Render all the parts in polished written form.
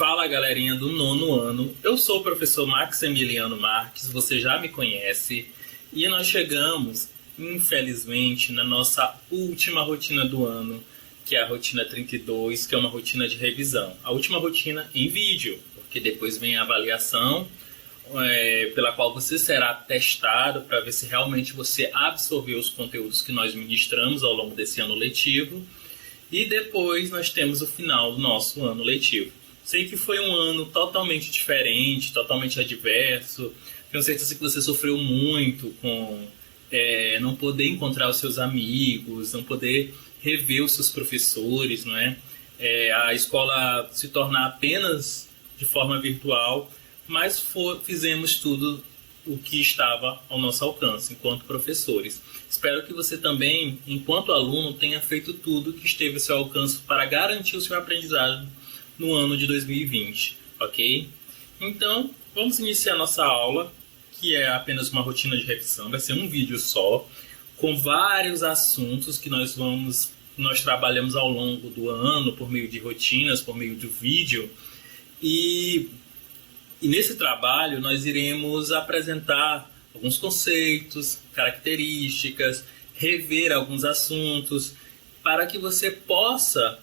Fala, galerinha do nono ano, eu sou o professor Maximiliano Marques, você já me conhece, e nós chegamos, infelizmente, na nossa última rotina do ano, que é a rotina 32, que é uma rotina de revisão. A última rotina em vídeo, porque depois vem a avaliação, pela qual você será testado para ver se realmente você absorveu os conteúdos que nós ministramos ao longo desse ano letivo, e depois nós temos o final do nosso ano letivo. Sei que foi um ano totalmente diferente, totalmente adverso. Tenho certeza que você sofreu muito com não poder encontrar os seus amigos, não poder rever os seus professores, não é? A escola se tornar apenas de forma virtual, mas fizemos tudo o que estava ao nosso alcance enquanto professores. Espero que você também, enquanto aluno, tenha feito tudo que esteve ao seu alcance para garantir o seu aprendizado no ano de 2020, ok? Então, vamos iniciar nossa aula, que é apenas uma rotina de revisão, vai ser um vídeo só, com vários assuntos que nós trabalhamos ao longo do ano, por meio de rotinas, por meio do vídeo, e nesse trabalho nós iremos apresentar alguns conceitos, características, rever alguns assuntos, para que você possa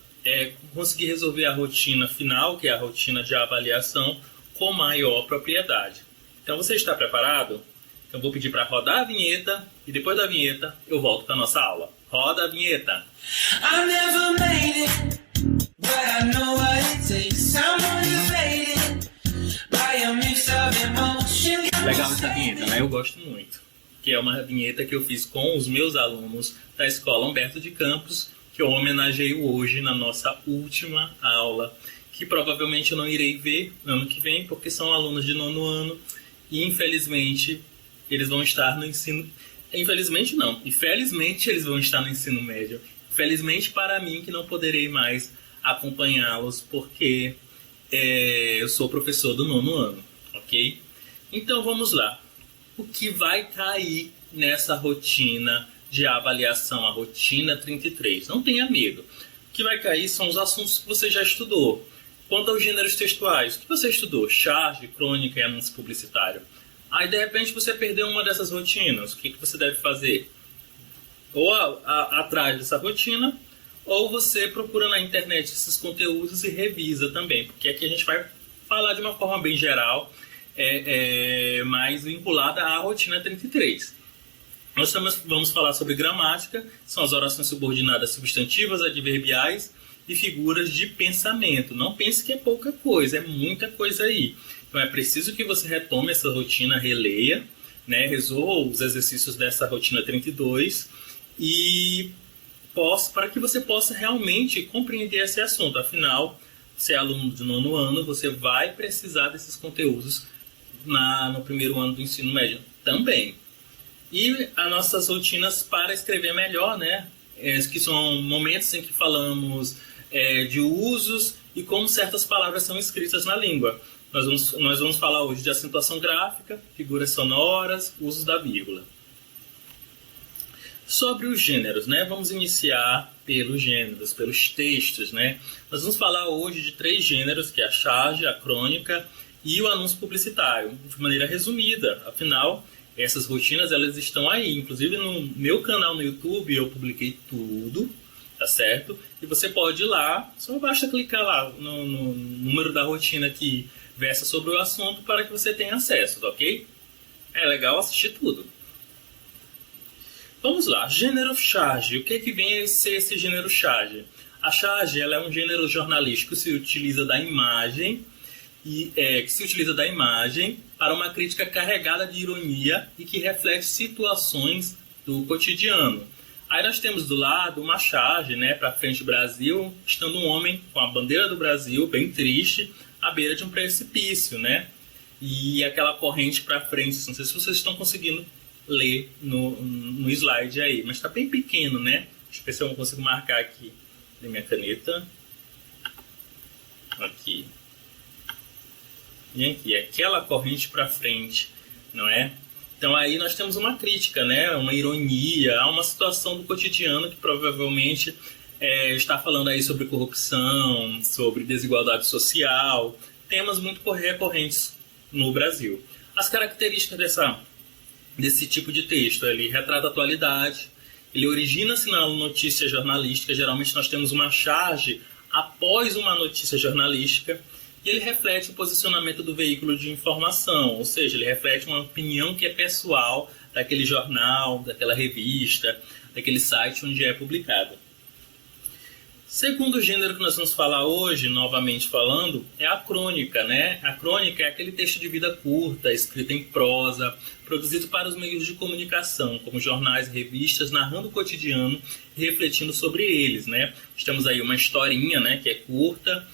conseguir resolver a rotina final, que é a rotina de avaliação, com maior propriedade. Então, você está preparado? Eu vou pedir para rodar a vinheta e depois da vinheta eu volto para a nossa aula. Roda a vinheta! Legal essa vinheta, né? Eu gosto muito. Que é uma vinheta que eu fiz com os meus alunos da Escola Humberto de Campos, que eu homenageio hoje na nossa última aula, que provavelmente eu não irei ver no ano que vem, porque são alunos de nono ano e infelizmente eles vão estar no ensino... Infelizmente não, e felizmente eles vão estar no ensino médio. Felizmente para mim que não poderei mais acompanhá-los, porque eu sou professor do nono ano, ok? Então vamos lá. O que vai cair nessa rotina de avaliação, a rotina 33. Não tenha medo. O que vai cair são os assuntos que você já estudou. Quanto aos gêneros textuais, o que você estudou? Charge, crônica e anúncio publicitário. Aí, de repente, você perdeu uma dessas rotinas. O que você deve fazer? Ou atrás dessa rotina, ou você procura na internet esses conteúdos e revisa também. Porque aqui a gente vai falar de uma forma bem geral, mais vinculada à rotina 33. Nós vamos falar sobre gramática, são as orações subordinadas substantivas, adverbiais e figuras de pensamento. Não pense que é pouca coisa, é muita coisa aí. Então é preciso que você retome essa rotina, releia, né, resolva os exercícios dessa rotina 32 e para que você possa realmente compreender esse assunto. Afinal, se é aluno de nono ano, você vai precisar desses conteúdos no primeiro ano do ensino médio também. E as nossas rotinas para escrever melhor, né? Que são momentos em que falamos de usos e como certas palavras são escritas na língua. Nós vamos falar hoje de acentuação gráfica, figuras sonoras, usos da vírgula. Sobre os gêneros, né? Vamos iniciar pelos gêneros, pelos textos, né? Nós vamos falar hoje de 3 gêneros, que é a charge, a crônica e o anúncio publicitário, de maneira resumida. Afinal, essas rotinas, elas estão aí. Inclusive, no meu canal no YouTube, eu publiquei tudo, tá certo? E você pode ir lá, só basta clicar lá no número da rotina que versa sobre o assunto para que você tenha acesso, tá ok? É legal assistir tudo. Vamos lá. Gênero charge. O que vem a ser esse gênero charge? A charge, ela é um gênero jornalístico que se utiliza da imagem para uma crítica carregada de ironia e que reflete situações do cotidiano. Aí nós temos do lado uma charge, né, para frente Brasil, estando um homem com a bandeira do Brasil, bem triste, à beira de um precipício, né? E aquela corrente para frente, não sei se vocês estão conseguindo ler no slide aí, mas está bem pequeno, né? Deixa eu ver se eu consigo marcar aqui na minha caneta. Aqui. E aqui, aquela corrente para frente, não é? Então aí nós temos uma crítica, né? Uma ironia, uma situação do cotidiano que provavelmente Está falando aí sobre corrupção, sobre desigualdade social, temas muito recorrentes no Brasil. As características desse tipo de texto: ele retrata a atualidade, ele origina-se na notícia jornalística, geralmente nós temos uma charge após uma notícia jornalística, e ele reflete o posicionamento do veículo de informação, ou seja, ele reflete uma opinião que é pessoal daquele jornal, daquela revista, daquele site onde é publicado. Segundo gênero que nós vamos falar hoje, novamente falando, é a crônica, né? A crônica é aquele texto de vida curta, escrito em prosa, produzido para os meios de comunicação, como jornais e revistas, narrando o cotidiano e refletindo sobre eles, né? Temos aí uma historinha, né, que é curta,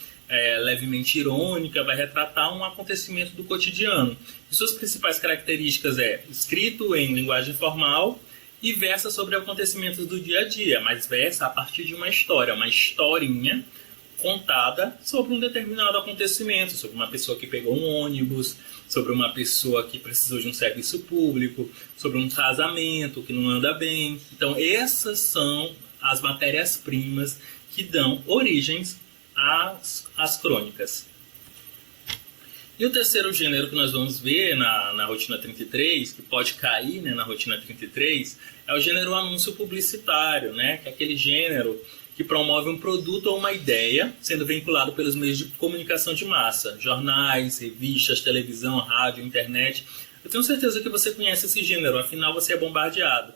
levemente irônica, vai retratar um acontecimento do cotidiano. E suas principais características é escrito em linguagem formal e versa sobre acontecimentos do dia a dia, mas versa a partir de uma história, uma historinha contada sobre um determinado acontecimento, sobre uma pessoa que pegou um ônibus, sobre uma pessoa que precisou de um serviço público, sobre um casamento que não anda bem. Então, essas são as matérias-primas que dão origens às crônicas. E o terceiro gênero que nós vamos ver na rotina 33, que pode cair, né, na rotina 33, é o gênero anúncio publicitário, né, que é aquele gênero que promove um produto ou uma ideia, sendo vinculado pelos meios de comunicação de massa, jornais, revistas, televisão, rádio, internet. Eu tenho certeza que você conhece esse gênero, afinal você é bombardeado.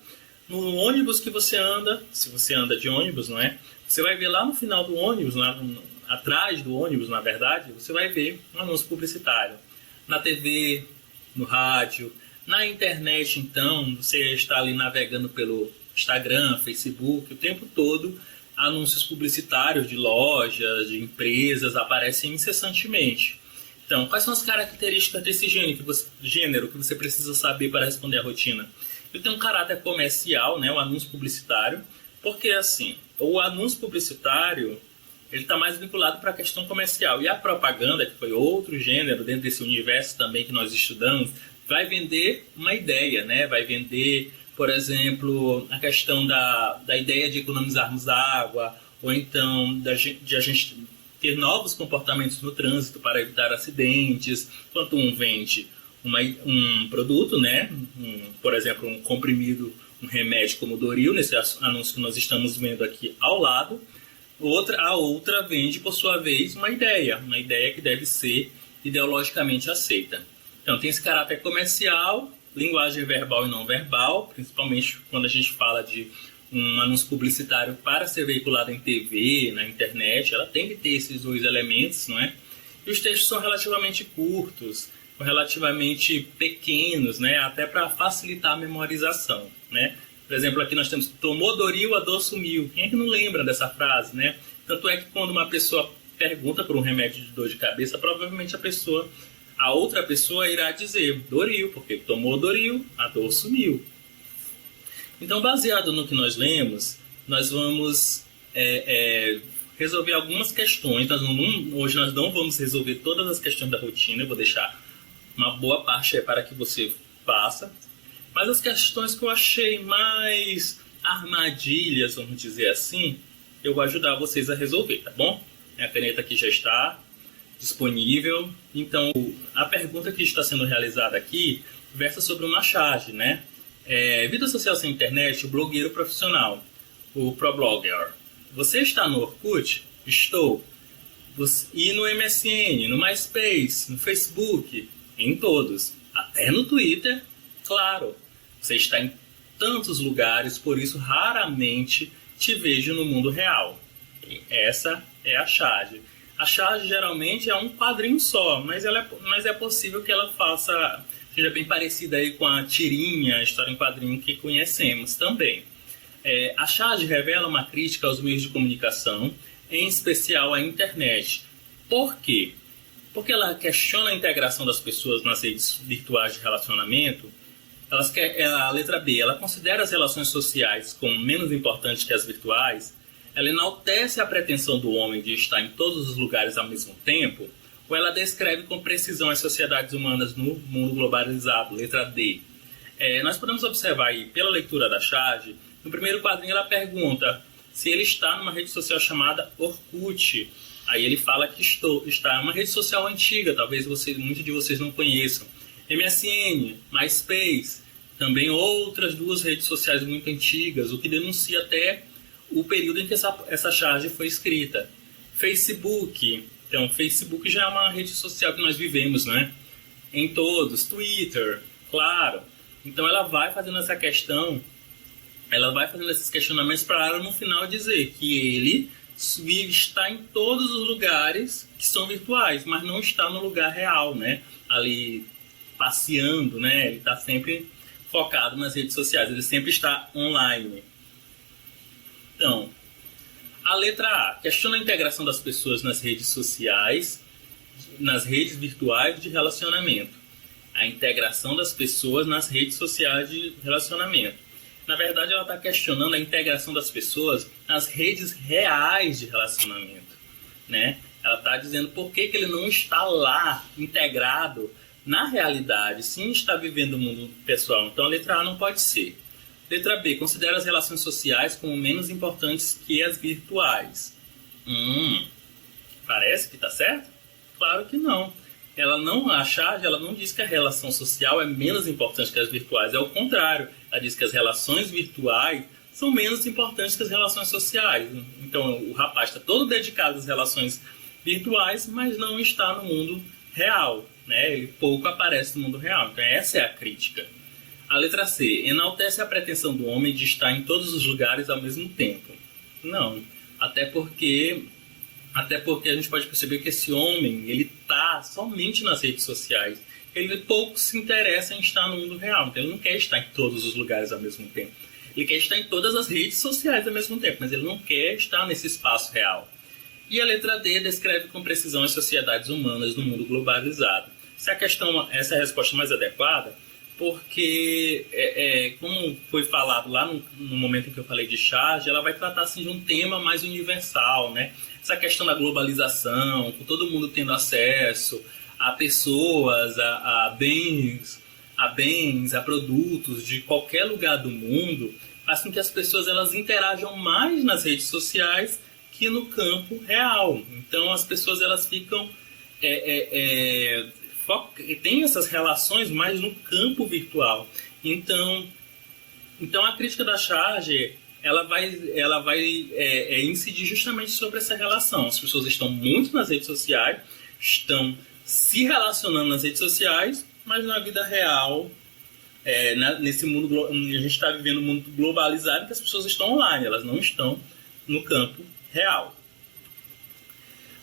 No ônibus que você anda, se você anda de ônibus, não é? Você vai ver lá no final do ônibus, atrás do ônibus, na verdade, você vai ver um anúncio publicitário. Na TV, no rádio, na internet, então, você está ali navegando pelo Instagram, Facebook, o tempo todo, anúncios publicitários de lojas, de empresas, aparecem incessantemente. Então, quais são as características desse gênero que você precisa saber para responder à rotina? Ele tem um caráter comercial, né, o anúncio publicitário, porque assim, o anúncio publicitário ele está mais vinculado para a questão comercial. E a propaganda, que foi outro gênero dentro desse universo também que nós estudamos, vai vender uma ideia, né? Vai vender, por exemplo, a questão da ideia de economizarmos água, ou então de a gente ter novos comportamentos no trânsito para evitar acidentes. Enquanto um vende um produto, né? Por exemplo, um comprimido, um remédio como o Doril, nesse anúncio que nós estamos vendo aqui ao lado, a outra vende, por sua vez, uma ideia que deve ser ideologicamente aceita. Então, tem esse caráter comercial, linguagem verbal e não verbal, principalmente quando a gente fala de um anúncio publicitário para ser veiculado em TV, na internet, ela tem que ter esses dois elementos, não é? E os textos são relativamente curtos, relativamente pequenos, né? Até para facilitar a memorização, né? Por exemplo, aqui nós temos: tomou Doril, a dor sumiu. Quem é que não lembra dessa frase, né? Tanto é que quando uma pessoa pergunta por um remédio de dor de cabeça, provavelmente a outra pessoa irá dizer Doril, porque tomou Doril, a dor sumiu. Então, baseado no que nós lemos, nós vamos resolver algumas questões. Hoje nós não vamos resolver todas as questões da rotina, eu vou deixar uma boa parte para que você faça. Mas as questões que eu achei mais armadilhas, vamos dizer assim, eu vou ajudar vocês a resolver, tá bom? Minha caneta aqui já está disponível. Então, a pergunta que está sendo realizada aqui versa sobre uma charge, né? Vida social sem internet, o blogueiro profissional, o ProBlogger. Você está no Orkut? Estou. E no MSN, no MySpace, no Facebook, em todos. Até no Twitter, claro. Você está em tantos lugares, por isso raramente te vejo no mundo real. E essa é a charge. A charge geralmente é um quadrinho só, mas é possível que ela seja bem parecida aí com a tirinha, a história em quadrinho que conhecemos também. A charge revela uma crítica aos meios de comunicação, em especial à internet. Por quê? Porque ela questiona a integração das pessoas nas redes virtuais de relacionamento. A letra B, ela considera as relações sociais como menos importantes que as virtuais. Ela enaltece a pretensão do homem de estar em todos os lugares ao mesmo tempo, ou ela descreve com precisão as sociedades humanas no mundo globalizado, letra D. Nós podemos observar aí, pela leitura da charge, no primeiro quadrinho ela pergunta se ele está numa rede social chamada Orkut. Aí ele fala que está em uma rede social antiga, talvez muitos de vocês não conheçam. MSN, MySpace, também outras duas redes sociais muito antigas, o que denuncia até o período em que essa charge foi escrita. Facebook, então Facebook já é uma rede social que nós vivemos, né? Em todos, Twitter, claro. Então ela vai fazendo essa questão, ela vai fazendo esses questionamentos para ela no final dizer que ele está em todos os lugares que são virtuais, mas não está no lugar real, né? Ali passeando, né? Ele está sempre focado nas redes sociais, ele sempre está online. Então, a letra A questiona a integração das pessoas nas redes sociais, nas redes virtuais de relacionamento. A integração das pessoas nas redes sociais de relacionamento. Na verdade, ela está questionando a integração das pessoas nas redes reais de relacionamento, né? Ela está dizendo por que ele não está lá, integrado na realidade, sim está vivendo o mundo pessoal. Então a letra A não pode ser. Letra B, considera as relações sociais como menos importantes que as virtuais. Parece que está certo? Claro que não. A charge, ela não diz que a relação social é menos importante que as virtuais. É o contrário. Ela diz que as relações virtuais são menos importantes que as relações sociais. Então o rapaz está todo dedicado às relações virtuais, mas não está no mundo real, né? Ele pouco aparece no mundo real. Então essa é a crítica. A letra C, enaltece a pretensão do homem de estar em todos os lugares ao mesmo tempo. Não, até porque a gente pode perceber que esse homem, ele está somente nas redes sociais. Ele pouco se interessa em estar no mundo real, então ele não quer estar em todos os lugares ao mesmo tempo. Ele quer estar em todas as redes sociais ao mesmo tempo, mas ele não quer estar nesse espaço real. E a letra D descreve com precisão as sociedades humanas no mundo globalizado. Essa é a resposta mais adequada, porque, como foi falado lá no momento em que eu falei de charge, ela vai tratar assim, de um tema mais universal, né? Essa questão da globalização, com todo mundo tendo acesso a pessoas, a bens, a produtos de qualquer lugar do mundo, faz com que as pessoas elas interajam mais nas redes sociais que no campo real. Então as pessoas elas ficam tem essas relações mais no campo virtual. Então a crítica da charge ela vai incidir justamente sobre essa relação. As pessoas estão muito nas redes sociais, estão se relacionando nas redes sociais, mas na vida real, nesse mundo, a gente está vivendo um mundo globalizado em que as pessoas estão online, elas não estão no campo real.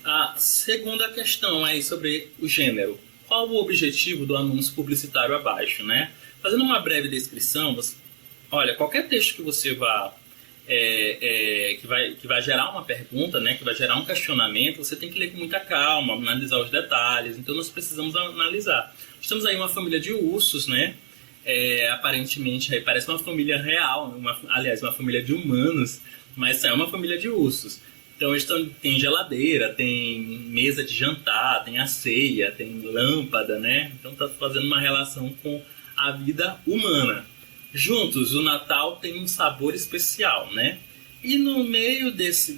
A segunda questão é sobre o gênero. Qual o objetivo do anúncio publicitário abaixo, né? Fazendo uma breve descrição, olha, qualquer texto que você que vai gerar uma pergunta, né, que vai gerar um questionamento, você tem que ler com muita calma, analisar os detalhes. Então nós precisamos analisar. Estamos aí uma família de ursos, né? Aparentemente parece uma família real, aliás, uma família de humanos, mas é uma família de ursos. Então tem geladeira, tem mesa de jantar, tem a ceia, tem lâmpada, né? Então está fazendo uma relação com a vida humana. Juntos, o Natal tem um sabor especial, né? E no meio desse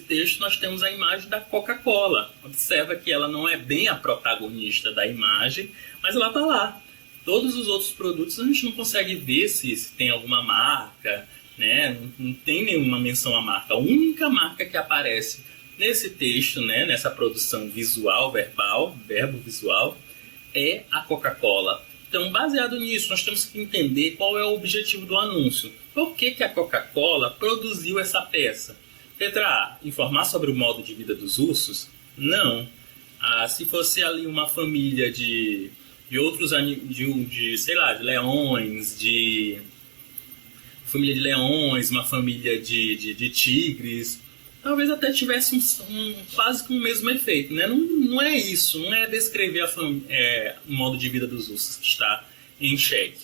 texto nós temos a imagem da Coca-Cola. Observa que ela não é bem a protagonista da imagem, mas ela está lá. Todos os outros produtos a gente não consegue ver se tem alguma marca, né? Não tem nenhuma menção à marca. A única marca que aparece nesse texto, né? Nessa produção visual, verbo visual, é a Coca-Cola. Então, baseado nisso, nós temos que entender qual é o objetivo do anúncio. Por que a Coca-Cola produziu essa peça? Letra A, informar sobre o modo de vida dos ursos? Não. Se fosse ali uma família de outros sei lá, de leões, família de leões, uma família de tigres, talvez até tivesse quase que o mesmo efeito, né? Não é isso, não é descrever o modo de vida dos ursos que está em xeque.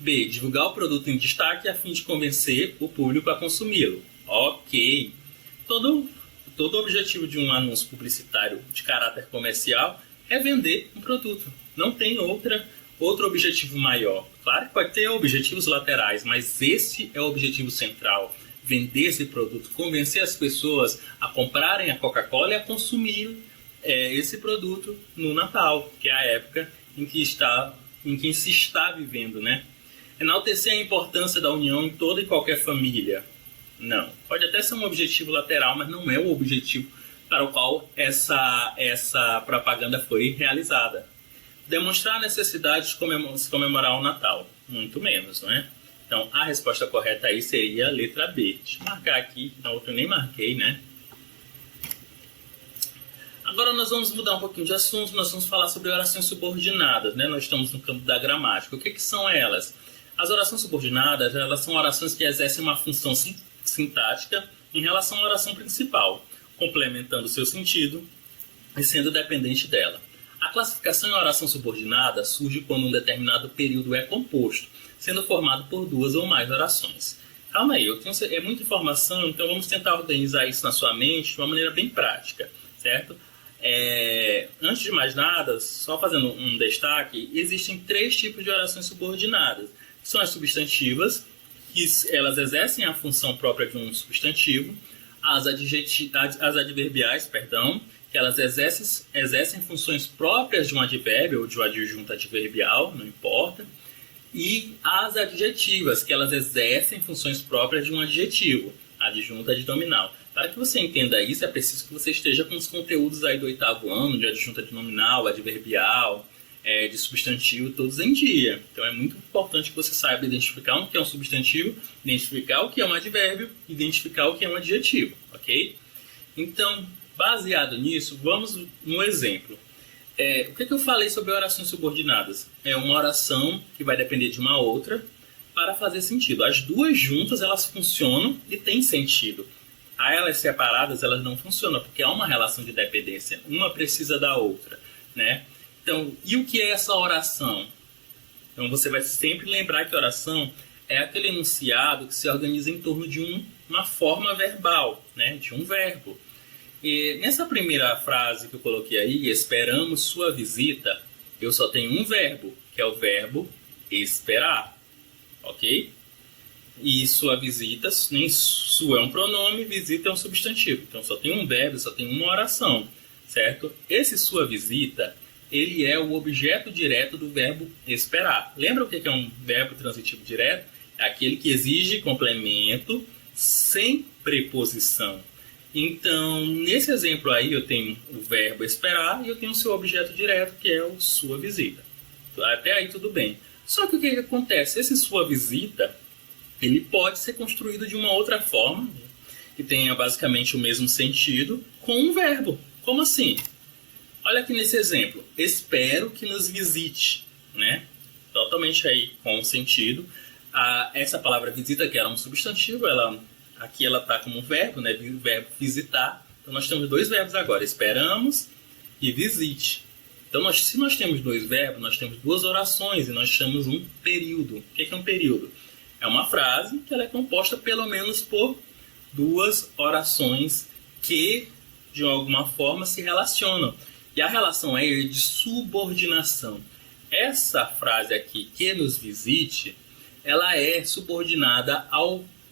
B, divulgar o produto em destaque a fim de convencer o público a consumi-lo. Ok. Todo objetivo de um anúncio publicitário de caráter comercial é vender um produto. Não tem outro objetivo maior. Claro que pode ter objetivos laterais, mas esse é o objetivo central. vender esse produto, convencer as pessoas a comprarem a Coca-Cola e a consumir esse produto no Natal, que é a época em que se está vivendo, né? Enaltecer a importância da união em toda e qualquer família. Não. Pode até ser um objetivo lateral, mas não é o objetivo para o qual essa propaganda foi realizada. Demonstrar a necessidade de se comemorar o Natal. Muito menos, não é? Então, a resposta correta aí seria a letra B. Deixa eu marcar aqui, na outra eu nem marquei, né? Agora nós vamos mudar um pouquinho de assunto, nós vamos falar sobre orações subordinadas, né? Nós estamos no campo da gramática. O que são elas? As orações subordinadas, elas são orações que exercem uma função sintática em relação à oração principal, complementando o seu sentido e sendo dependente dela. A classificação em oração subordinada surge quando um determinado período é composto, sendo formado por duas ou mais orações. Calma aí, é muita informação, então vamos tentar organizar isso na sua mente de uma maneira bem prática, certo? Antes de mais nada, só fazendo um destaque, existem 3 tipos de orações subordinadas. São as substantivas, que elas exercem a função própria de um substantivo, as adverbiais, que elas exercem funções próprias de um advérbio ou de um adjunto adverbial, não importa, e as adjetivas, que elas exercem funções próprias de um adjetivo, adjunto adnominal. Para que você entenda isso, é preciso que você esteja com os conteúdos aí do 8º ano, de adjunto adnominal, adverbial, de substantivo, todos em dia. Então é muito importante que você saiba identificar o que é um substantivo, identificar o que é um advérbio, identificar o que é um adjetivo, ok? Então, baseado nisso, vamos no exemplo. O que eu falei sobre orações subordinadas? É uma oração que vai depender de uma outra para fazer sentido. As duas juntas, elas funcionam e têm sentido. A elas separadas, elas não funcionam, porque há uma relação de dependência. Uma precisa da outra, né? Então, e o que é essa oração? Então, você vai sempre lembrar que oração é aquele enunciado que se organiza em torno de uma forma verbal, né? De um verbo. E nessa primeira frase que eu coloquei aí, esperamos sua visita, eu só tenho um verbo, que é o verbo esperar, ok? E sua visita, nem sua é um pronome, visita é um substantivo. Então só tem um verbo, só tem uma oração, certo? Esse sua visita, ele é o objeto direto do verbo esperar. Lembra o que é um verbo transitivo direto? É aquele que exige complemento sem preposição. Então, nesse exemplo aí, eu tenho o verbo esperar e eu tenho o seu objeto direto, que é o sua visita. Até aí tudo bem. Só que o que acontece? Esse sua visita, ele pode ser construído de uma outra forma, que tenha basicamente o mesmo sentido, com um verbo. Como assim? Olha aqui nesse exemplo. Espero que nos visite, né? Totalmente aí com sentido. Essa palavra visita, que era um substantivo, aqui ela está como um verbo, né? O verbo visitar. Então nós temos 2 verbos agora, esperamos e visite. Então se nós temos 2 verbos, nós temos 2 orações e nós temos um período. O que é um período? É uma frase que ela é composta pelo menos por 2 orações que de alguma forma se relacionam. E a relação é de subordinação. Essa frase aqui, que nos visite, ela é subordinada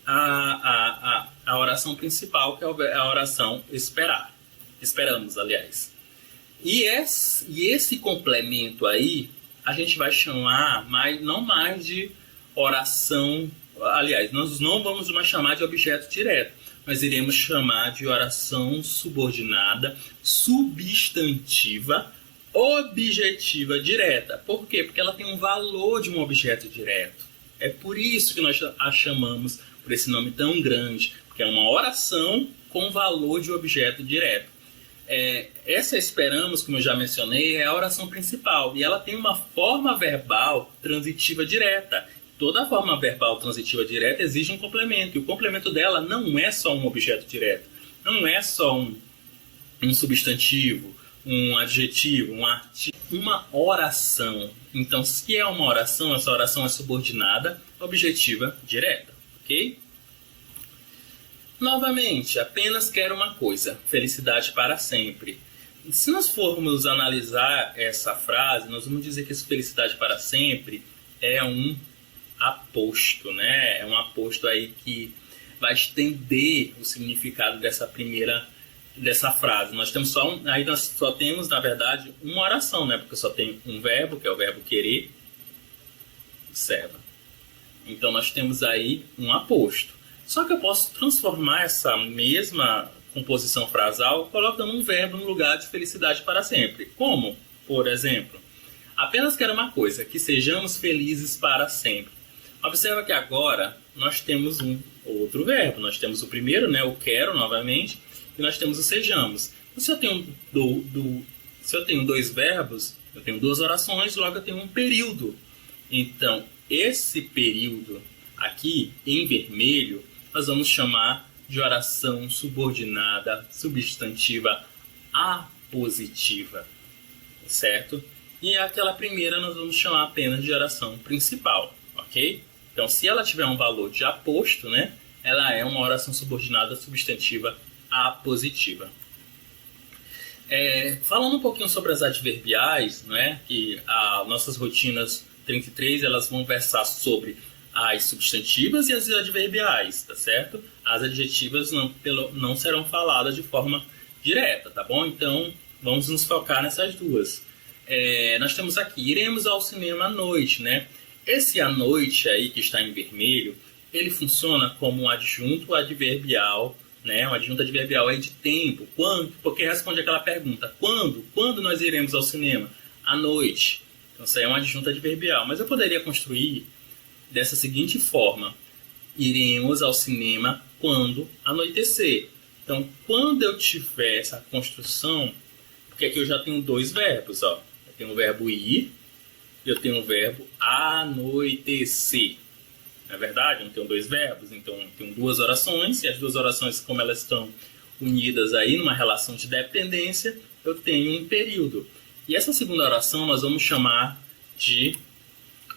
a oração principal, que é a oração esperar. Esperamos, aliás. E esse complemento aí, a gente vai chamar não mais de oração... Aliás, nós não vamos mais chamar de objeto direto. Nós iremos chamar de oração subordinada, substantiva, objetiva direta. Por quê? Porque ela tem um valor de um objeto direto. É por isso que nós a chamamos por esse nome tão grande, porque é uma oração com valor de objeto direto. Essa esperamos, como eu já mencionei, é a oração principal, e ela tem uma forma verbal transitiva direta. Toda forma verbal transitiva direta exige um complemento, e o complemento dela não é só um objeto direto, não é só um substantivo, um adjetivo, um artigo, uma oração. Então, se é uma oração, essa oração é subordinada, objetiva, direta, ok? Novamente, apenas quero uma coisa, felicidade para sempre. Se nós formos analisar essa frase, nós vamos dizer que essa felicidade para sempre é um aposto, né? É um aposto aí que vai estender o significado dessa frase. Aí nós só temos, na verdade, uma oração, né? Porque só tem um verbo, que é o verbo querer. Observa. Então nós temos aí um aposto. Só que eu posso transformar essa mesma composição frasal colocando um verbo no lugar de felicidade para sempre. Como? Por exemplo, apenas quero uma coisa, que sejamos felizes para sempre. Observa que agora nós temos um outro verbo. Nós temos o primeiro, né, o quero, novamente, e nós temos o sejamos. Então, se eu tenho dois verbos, eu tenho duas orações, logo eu tenho um período. Então, esse período aqui, em vermelho, nós vamos chamar de oração subordinada substantiva apositiva, certo? E aquela primeira nós vamos chamar apenas de oração principal, ok? Então, se ela tiver um valor de aposto, né, ela é uma oração subordinada substantiva apositiva. Falando um pouquinho sobre as adverbiais, né, que nossas rotinas 33 elas vão versar sobre as substantivas e as adverbiais, tá certo? As adjetivas não serão faladas de forma direta, tá bom? Então, vamos nos focar nessas duas. Nós temos aqui, iremos ao cinema à noite, né? Esse à noite aí que está em vermelho, ele funciona como um adjunto adverbial, né? Um adjunto adverbial é de tempo. Quando? Porque responde aquela pergunta. Quando? Quando nós iremos ao cinema? À noite. Então, isso aí é um adjunto adverbial. Mas eu poderia construir dessa seguinte forma. Iremos ao cinema quando anoitecer. Então, quando eu tiver essa construção, porque aqui eu já tenho dois verbos, ó. Eu tenho o verbo ir e eu tenho o verbo anoitecer. Não é verdade? Eu não tenho dois verbos, então eu tenho duas orações, e as duas orações, como elas estão unidas aí numa relação de dependência, eu tenho um período. E essa segunda oração nós vamos chamar de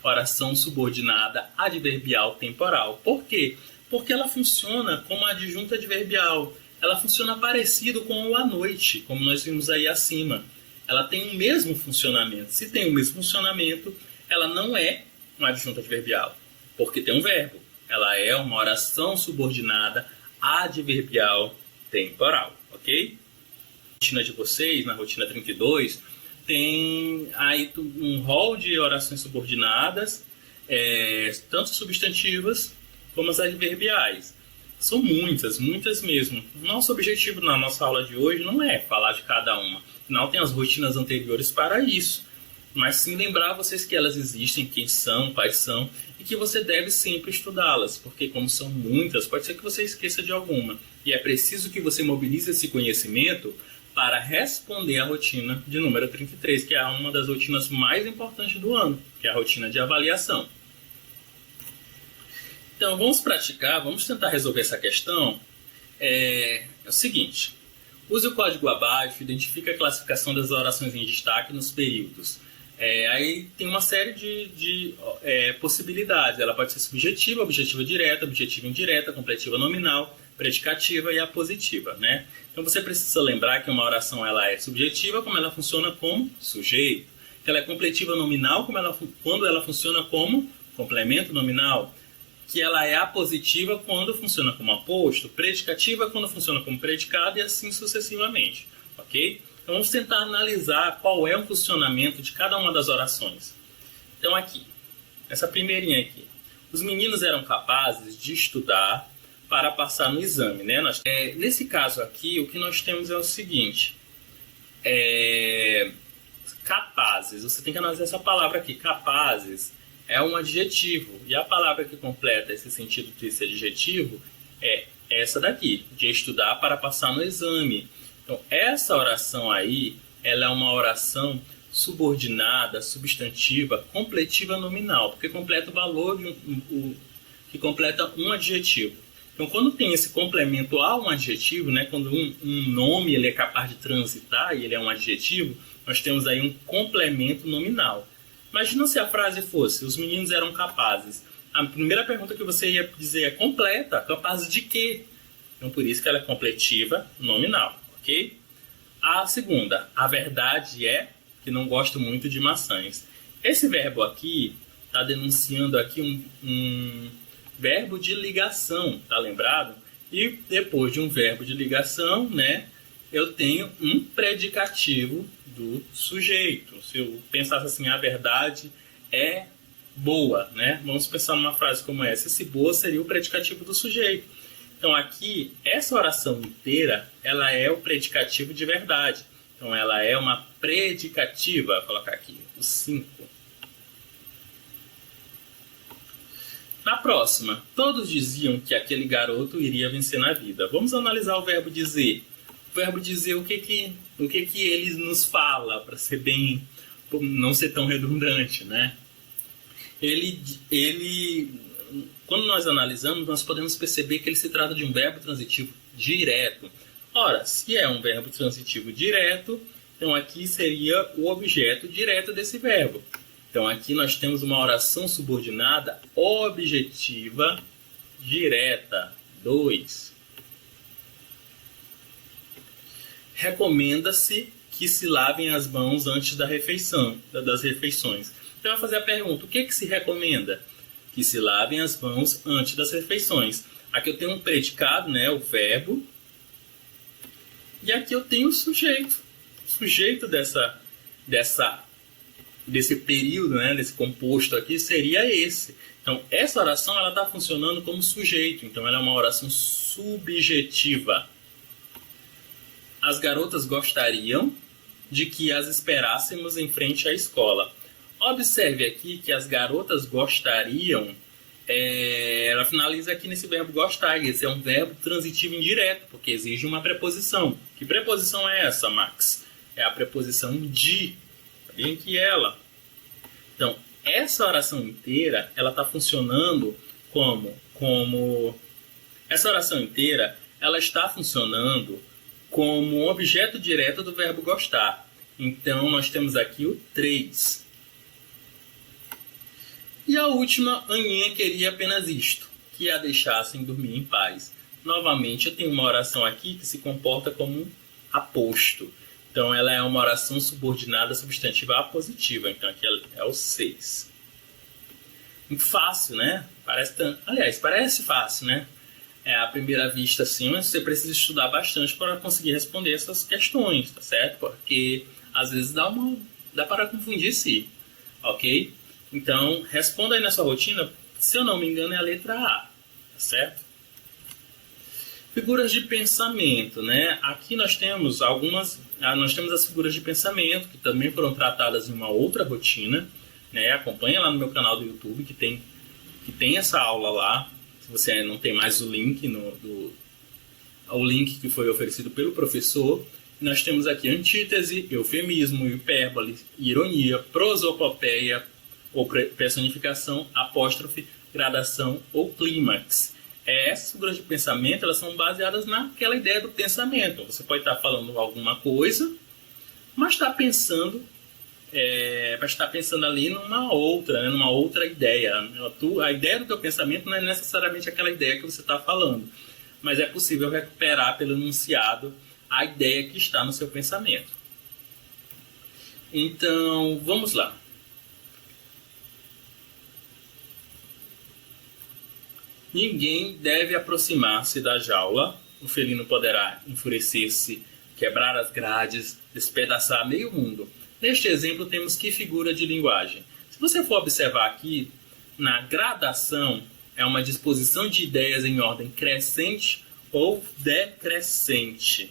oração subordinada adverbial temporal. Por quê? Porque ela funciona como adjunto adverbial. Ela funciona parecido com o à noite, como nós vimos aí acima. Ela tem o mesmo funcionamento. Se tem o mesmo funcionamento, ela não é um adjunto adverbial, porque tem um verbo. Ela é uma oração subordinada adverbial temporal, ok? Na rotina de vocês, na rotina 32, tem aí um rol de orações subordinadas, tanto substantivas como as adverbiais. São muitas, muitas mesmo. Nosso objetivo na nossa aula de hoje não é falar de cada uma. Afinal, tem as rotinas anteriores para isso. Mas sim lembrar vocês que elas existem, quem são, quais são, e que você deve sempre estudá-las, porque como são muitas, pode ser que você esqueça de alguma. E é preciso que você mobilize esse conhecimento para responder à rotina de número 33, que é uma das rotinas mais importantes do ano, que é a rotina de avaliação. Então, vamos praticar, vamos tentar resolver essa questão. É o seguinte, use o código abaixo, identifique a classificação das orações em destaque nos períodos. Aí tem uma série de possibilidades. Ela pode ser subjetiva, objetiva direta, objetiva indireta, completiva nominal, predicativa e apositiva, né? Então você precisa lembrar que uma oração ela é subjetiva como ela funciona como sujeito. Que ela é completiva nominal quando ela funciona como complemento nominal. Que ela é apositiva quando funciona como aposto, predicativa quando funciona como predicado e assim sucessivamente, ok? Então vamos tentar analisar qual é o funcionamento de cada uma das orações. Então aqui, essa primeirinha aqui. Os meninos eram capazes de estudar para passar no exame, né? Nesse caso aqui, o que nós temos é o seguinte. Capazes, você tem que analisar essa palavra aqui, capazes. É um adjetivo, e a palavra que completa esse sentido desse adjetivo é essa daqui, de estudar para passar no exame. Então, essa oração aí, ela é uma oração subordinada, substantiva, completiva nominal, porque completa o valor que completa um adjetivo. Então, quando tem esse complemento a um adjetivo, né, quando um nome ele é capaz de transitar e ele é um adjetivo, nós temos aí um complemento nominal. Imagina se a frase fosse, os meninos eram capazes. A primeira pergunta que você ia dizer é completa, capazes de quê? Então, por isso que ela é completiva nominal, ok? A segunda, a verdade é que não gosto muito de maçãs. Esse verbo aqui está denunciando aqui um verbo de ligação, tá lembrado? E depois de um verbo de ligação, né, eu tenho um predicativo do sujeito. Se eu pensasse assim, a verdade é boa, né? Vamos pensar numa frase como essa. Esse boa seria o predicativo do sujeito. Então aqui, essa oração inteira, ela é o predicativo de verdade. Então ela é uma predicativa. Vou colocar aqui o 5. Na próxima, todos diziam que aquele garoto iria vencer na vida. Vamos analisar o verbo dizer. O verbo dizer, o que que ele nos fala, para ser bem, não ser tão redundante, né? Quando nós analisamos, nós podemos perceber que ele se trata de um verbo transitivo direto. Ora, se é um verbo transitivo direto, então aqui seria o objeto direto desse verbo. Então aqui nós temos uma oração subordinada objetiva direta. 2. Recomenda-se que se lavem as mãos antes das refeições. Então eu vou fazer a pergunta, o que se recomenda? Que se lavem as mãos antes das refeições. Aqui eu tenho um predicado, né, o verbo, e aqui eu tenho o sujeito. O sujeito desse período, né, desse composto aqui, seria esse. Então, essa oração está funcionando como sujeito. Então, ela é uma oração subjetiva. As garotas gostariam de que as esperássemos em frente à escola. Observe aqui que as garotas gostariam, ela finaliza aqui nesse verbo gostar. Esse é um verbo transitivo indireto, porque exige uma preposição. Que preposição é essa, Max? É a preposição de. Bem que ela. Então, essa oração inteira, ela está funcionando como... Essa oração inteira, ela está funcionando como um objeto direto do verbo gostar. Então, nós temos aqui o 3. E a última, Aninha queria apenas isto, que a deixassem dormir em paz. Novamente, eu tenho uma oração aqui que se comporta como um aposto. Então, ela é uma oração subordinada substantiva apositiva. Então, aqui é o 6. Muito fácil, né? Parece fácil, né? À primeira vista, assim, mas você precisa estudar bastante para conseguir responder essas questões, tá certo? Porque, às vezes, dá para confundir sim, ok? Então, responda aí na sua rotina. Se eu não me engano, é a letra A, tá certo? Figuras de pensamento, né? Aqui nós temos nós temos as figuras de pensamento, que também foram tratadas em uma outra rotina, né? Acompanha lá no meu canal do YouTube, que tem essa aula lá. Se você não tem mais o link, o link que foi oferecido pelo professor. Nós temos aqui antítese, eufemismo, hipérbole, ironia, prosopopeia, ou personificação, apóstrofe, gradação ou clímax. Essas figuras de pensamento, elas são baseadas naquela ideia do pensamento. Você pode estar falando alguma coisa, mas está pensando ali numa outra ideia. A ideia do teu pensamento não é necessariamente aquela ideia que você está falando, mas é possível recuperar pelo enunciado a ideia que está no seu pensamento. Então, vamos lá. Ninguém deve aproximar-se da jaula. O felino poderá enfurecer-se, quebrar as grades, despedaçar meio mundo. Neste exemplo, temos que figura de linguagem? Se você for observar aqui, na gradação é uma disposição de ideias em ordem crescente ou decrescente.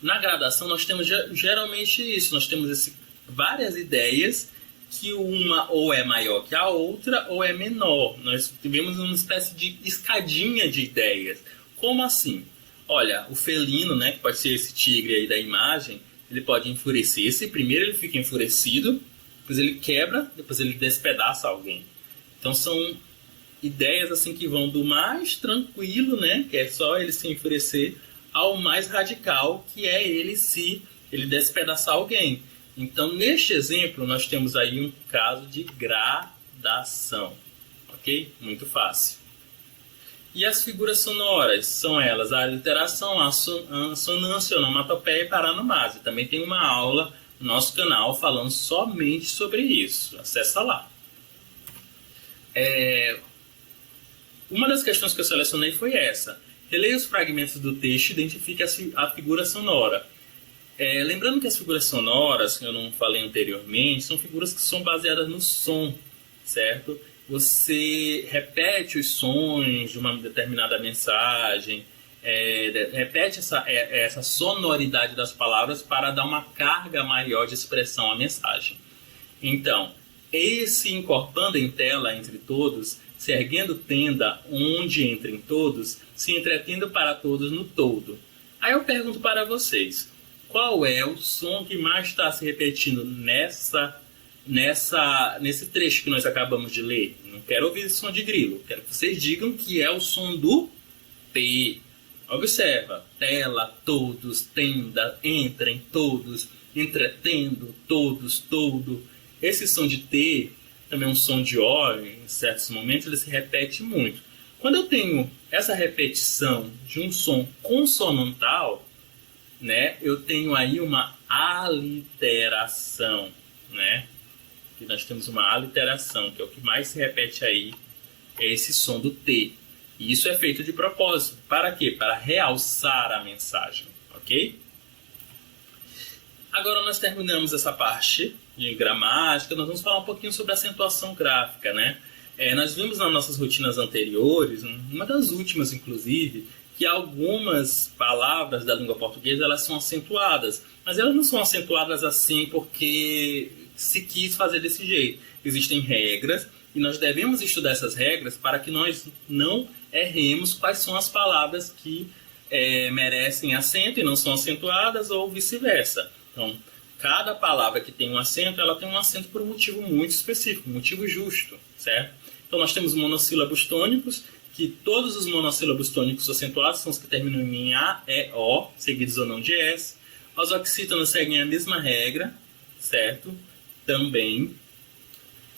Na gradação, nós temos geralmente isso. Nós temos várias ideias que uma ou é maior que a outra ou é menor. Nós tivemos uma espécie de escadinha de ideias. Como assim? Olha, o felino, né, que pode ser esse tigre aí da imagem, ele pode enfurecer-se. Primeiro ele fica enfurecido, depois ele quebra, depois ele despedaça alguém. Então são ideias assim que vão do mais tranquilo, né, que é só ele se enfurecer, ao mais radical, que é ele despedaçar alguém. Então, neste exemplo, nós temos aí um caso de gradação, ok? Muito fácil. E as figuras sonoras são elas a aliteração, a assonância, a onomatopeia e paranomase. Também tem uma aula no nosso canal falando somente sobre isso. Acessa lá. Uma das questões que eu selecionei foi essa. Releia os fragmentos do texto e identifique a figura sonora. Lembrando que as figuras sonoras, que eu não falei anteriormente, são figuras que são baseadas no som, certo? Você repete os sons de uma determinada mensagem, repete essa sonoridade das palavras para dar uma carga maior de expressão à mensagem. Então, esse encorpando em tela entre todos, se erguendo tenda onde entrem todos, se entretendo para todos no todo. Aí eu pergunto para vocês, qual é o som que mais está se repetindo nesse trecho que nós acabamos de ler? Não quero ouvir esse som de grilo, quero que vocês digam que é o som do T. Observa, tela, todos, tenda, entrem, todos, entretendo, todos, todo. Esse som de T, também um som de O, em certos momentos ele se repete muito. Quando eu tenho essa repetição de um som consonantal, né, eu tenho aí uma aliteração, né? E nós temos uma aliteração, que é o que mais se repete aí, é esse som do T. E isso é feito de propósito. Para quê? Para realçar a mensagem, ok? Agora nós terminamos essa parte de gramática, nós vamos falar um pouquinho sobre acentuação gráfica, né? Nós vimos nas nossas rotinas anteriores, uma das últimas inclusive, que algumas palavras da língua portuguesa elas são acentuadas, mas elas não são acentuadas assim porque se quis fazer desse jeito. Existem regras e nós devemos estudar essas regras para que nós não erremos quais são as palavras que merecem acento e não são acentuadas ou vice-versa. Então, cada palavra que tem um acento, ela tem um acento por um motivo muito específico, um motivo justo, certo? Então, nós temos monossílabos tônicos, que todos os monossílabos tônicos acentuados são os que terminam em A, E, O, seguidos ou não de S. Os oxítonos seguem a mesma regra, certo? Também.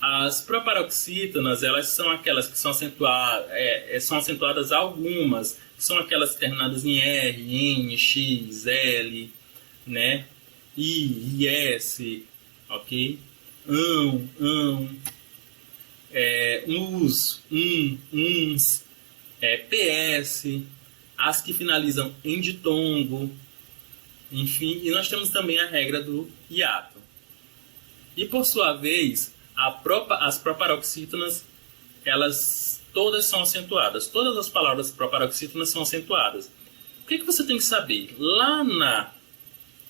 As proparoxítonas, elas são aquelas que são acentuadas algumas, que são aquelas terminadas em R, N, X, L, né? I, S, ok? Us, uns, PS, as que finalizam em ditongo, enfim, e nós temos também a regra do hiato. E por sua vez, as proparoxítonas, elas todas são acentuadas, todas as palavras proparoxítonas são acentuadas. O que você tem que saber? Lá na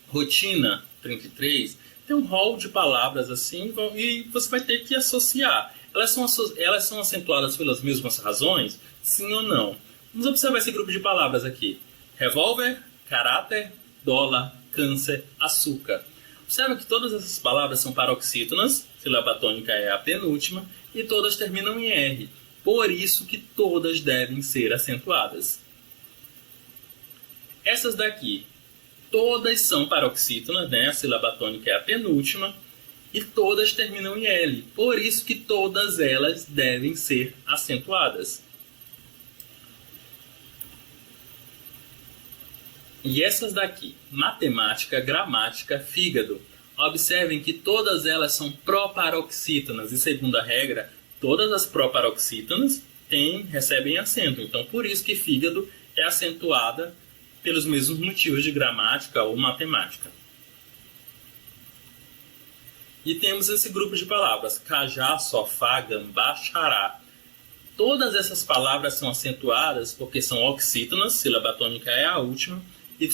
rotina 33, tem um rol de palavras assim, e você vai ter que associar. Elas são acentuadas pelas mesmas razões? Sim ou não? Vamos observar esse grupo de palavras aqui. Revólver, caráter, dólar, câncer, açúcar. Observa que todas essas palavras são paroxítonas, sílaba tônica é a penúltima, e todas terminam em R. Por isso que todas devem ser acentuadas. Essas daqui, todas são paroxítonas, né? A sílaba tônica é a penúltima, e todas terminam em L. Por isso que todas elas devem ser acentuadas. E essas daqui, matemática, gramática, fígado. Observem que todas elas são proparoxítonas. E segundo a regra, todas as proparoxítonas recebem acento. Então, por isso que fígado é acentuada pelos mesmos motivos de gramática ou matemática. E temos esse grupo de palavras, cajá, sofá, gambá, xará. Todas essas palavras são acentuadas porque são oxítonas, sílaba tônica é a última, e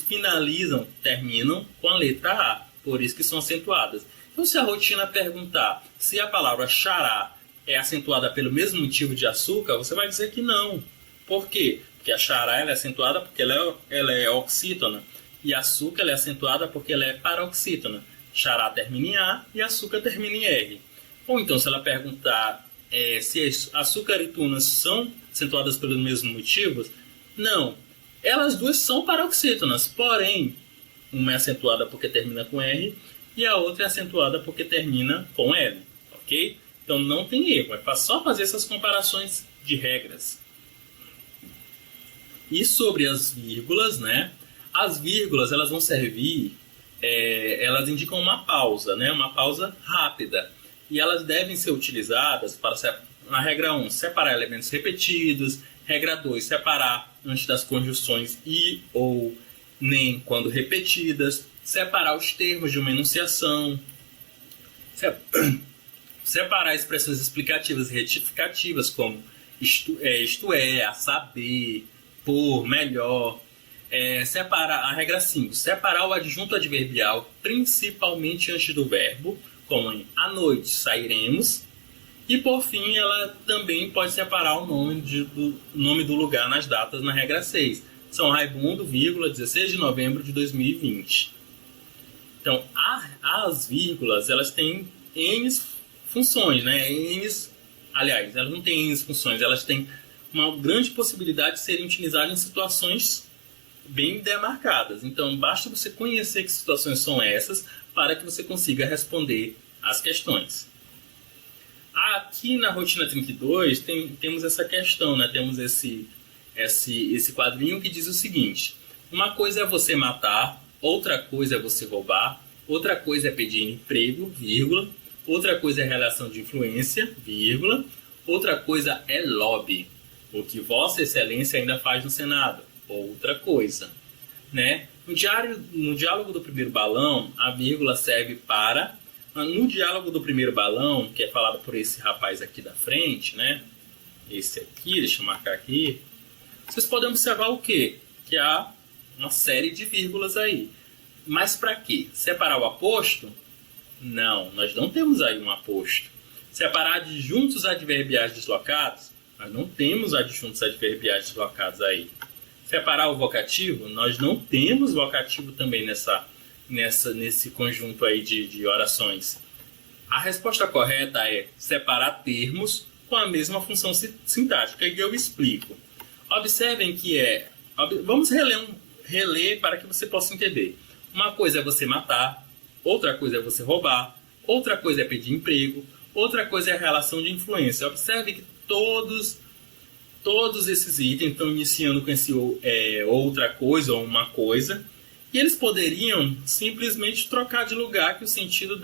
terminam com a letra A, por isso que são acentuadas. Então, se a rotina perguntar se a palavra xará é acentuada pelo mesmo motivo de açúcar, você vai dizer que não. Por quê? Porque a xará ela é acentuada porque ela é oxítona, e açúcar ela é acentuada porque ela é paroxítona. Xará termina em A e açúcar termina em R. Ou então, se ela perguntar se as açucaritunas são acentuadas pelos mesmos motivos, não. Elas duas são paroxítonas, porém, uma é acentuada porque termina com R e a outra é acentuada porque termina com L. Ok? Então não tem erro, é só fazer essas comparações de regras. E sobre as vírgulas, né? As vírgulas elas vão servir, elas indicam uma pausa, né? Uma pausa rápida. E elas devem ser utilizadas para, na regra 1, separar elementos repetidos, Regra 2, separar antes das conjunções e ou nem quando repetidas. Separar os termos de uma enunciação. Separar expressões explicativas e retificativas, como isto é, a saber, por, melhor. Separar a regra 5, separar o adjunto adverbial, principalmente antes do verbo, como em à noite sairemos. E por fim, ela também pode separar o nome do lugar nas datas na regra 6. São Raimundo, 16 de novembro de 2020. Então, as vírgulas, elas têm N funções, né? Aliás, elas não têm N funções, elas têm uma grande possibilidade de serem utilizadas em situações bem demarcadas. Então, basta você conhecer que situações são essas para que você consiga responder as questões. Aqui na rotina 32 temos essa questão, né? Temos esse quadrinho que diz o seguinte: uma coisa é você matar, outra coisa é você roubar, outra coisa é pedir emprego, vírgula, outra coisa é relação de influência, vírgula, outra coisa é lobby, o que Vossa Excelência ainda faz no Senado, outra coisa, né? No diálogo do primeiro balão, a vírgula serve para... No diálogo do primeiro balão, que é falado por esse rapaz aqui da frente, né? Esse aqui, deixa eu marcar aqui. Vocês podem observar o quê? Que há uma série de vírgulas aí. Mas para quê? Separar o aposto? Não, nós não temos aí um aposto. Separar adjuntos adverbiais deslocados? Nós não temos adjuntos adverbiais deslocados aí. Separar o vocativo? Nós não temos vocativo também nesse conjunto aí de orações. A resposta correta é separar termos com a mesma função sintática. E eu explico. Observem que vamos reler para que você possa entender. Uma coisa é você matar, outra coisa é você roubar, outra coisa é pedir emprego, outra coisa é a relação de influência. Observe que todos esses itens estão iniciando com esse outra coisa ou uma coisa, e eles poderiam simplesmente trocar de lugar, que o sentido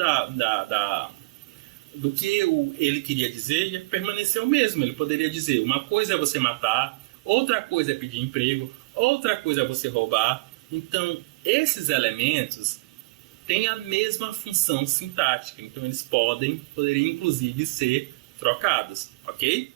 do que ele queria dizer ia permanecer o mesmo. Ele poderia dizer: uma coisa é você matar, outra coisa é pedir emprego, outra coisa é você roubar. Então, esses elementos têm a mesma função sintática. Então, eles poderiam inclusive ser trocados, ok?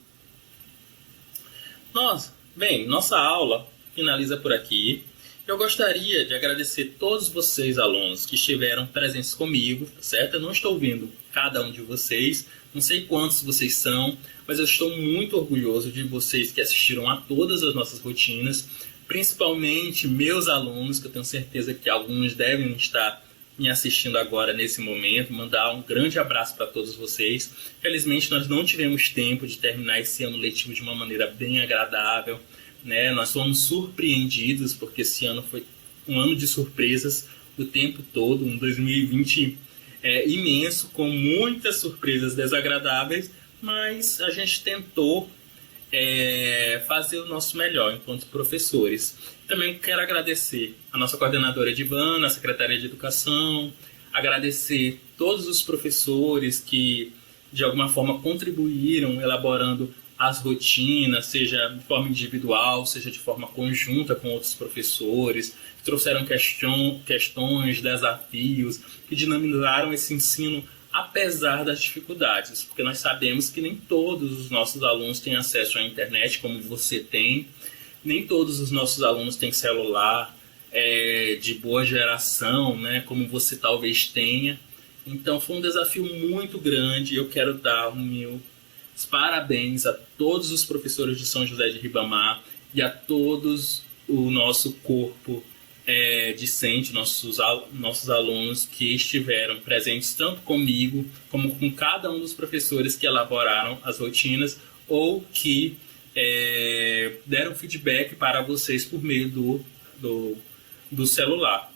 Nossa aula finaliza por aqui. Eu gostaria de agradecer todos vocês, alunos, que estiveram presentes comigo, tá certo? Eu não estou vendo cada um de vocês, não sei quantos vocês são, mas eu estou muito orgulhoso de vocês que assistiram a todas as nossas rotinas, principalmente meus alunos, que eu tenho certeza que alguns devem estar me assistindo agora nesse momento. Mandar um grande abraço para todos vocês. Felizmente nós não tivemos tempo de terminar esse ano letivo de uma maneira bem agradável, né? Nós fomos surpreendidos porque esse ano foi um ano de surpresas o tempo todo, um 2020 imenso, com muitas surpresas desagradáveis, mas a gente tentou fazer o nosso melhor enquanto professores. Também quero agradecer a nossa coordenadora Edivana, a Secretaria de Educação, agradecer todos os professores que de alguma forma contribuíram elaborando as rotinas, seja de forma individual, seja de forma conjunta com outros professores, que trouxeram questões, desafios, que dinamizaram esse ensino apesar das dificuldades, porque nós sabemos que nem todos os nossos alunos têm acesso à internet como você tem, nem todos os nossos alunos têm celular de boa geração, né, como você talvez tenha. Então foi um desafio muito grande. Eu quero dar meus parabéns a todos os professores de São José de Ribamar e a todos o nosso corpo discente, nossos alunos que estiveram presentes tanto comigo como com cada um dos professores que elaboraram as rotinas ou que deram feedback para vocês por meio do celular.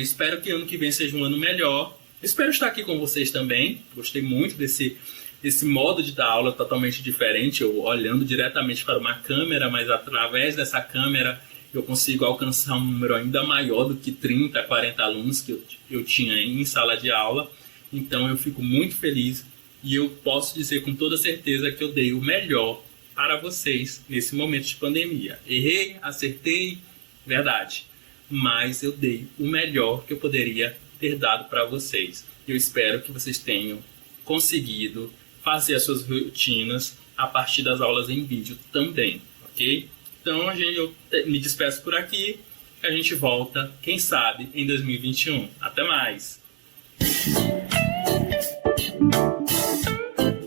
Espero que ano que vem seja um ano melhor. Espero estar aqui com vocês também. Gostei muito desse modo de dar aula totalmente diferente, eu olhando diretamente para uma câmera, mas através dessa câmera eu consigo alcançar um número ainda maior do que 30, 40 alunos que eu tinha em sala de aula. Então eu fico muito feliz e eu posso dizer com toda certeza que eu dei o melhor para vocês nesse momento de pandemia. Errei, acertei, verdade. Mas eu dei o melhor que eu poderia ter dado para vocês. Eu espero que vocês tenham conseguido fazer as suas rotinas a partir das aulas em vídeo também, ok? Então eu me despeço por aqui. A gente volta, quem sabe, em 2021. Até mais!